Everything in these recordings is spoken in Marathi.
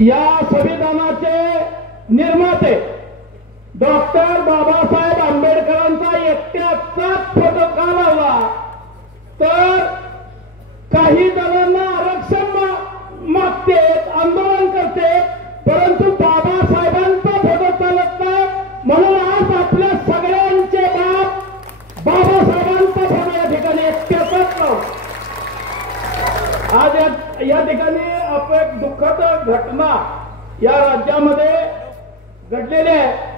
या संविधानाचे निर्माते डॉक्टर बाबासाहेब आंबेडकरांचा एकट्याचाच फोटो का लावला तर काही जणांना आरक्षण मागते, आंदोलन करते, परंतु बाबासाहेबांचा फोटो चालत नाही म्हणून आज आपल्या सगळ्यांचे बाप बाबासाहेबांचा फोटो या ठिकाणी एकट्याचाच लावला। आज या ठिकाणी आपण एक दुःखद घटना या राज्यामध्ये घडलेली आहे।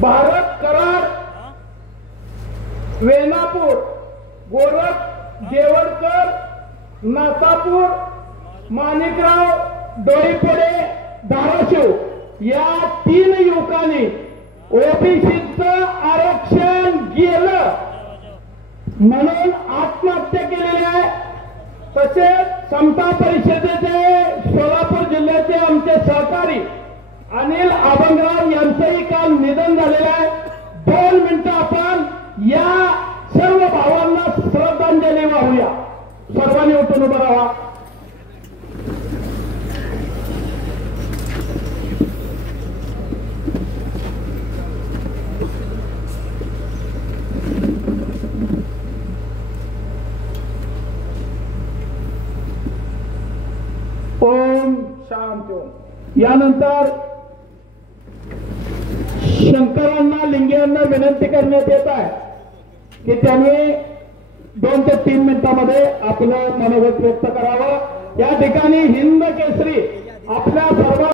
भारत कराड, वेनापूर, गोरख, देवडकर, नासापूर, माणिकराव, डोईफोडे, धाराशिव या 3 युवकांनी ओबीसीचं आरक्षण गेलं म्हणून आत्महत्या केलेली आहे। तसेच समता परिषदेचे सोलापूर जिल्ह्याचे आमचे सहकारी अनिल आबंगराव यांचंही काल निधन झालेलं आहे। 2 मिनिटं आपण या सर्व भावांना श्रद्धांजली वाहूया। सर्वांनी उठून उभं राहा। ओम शांती ओम। यानंतर शंकरांना लिंगेंना विनंती करण्यात येत आहे की त्यांनी 2 ते 3 मिनिटांमध्ये आपलं मनोगत व्यक्त करावं। या ठिकाणी हिंद केसरी आपल्या सर्व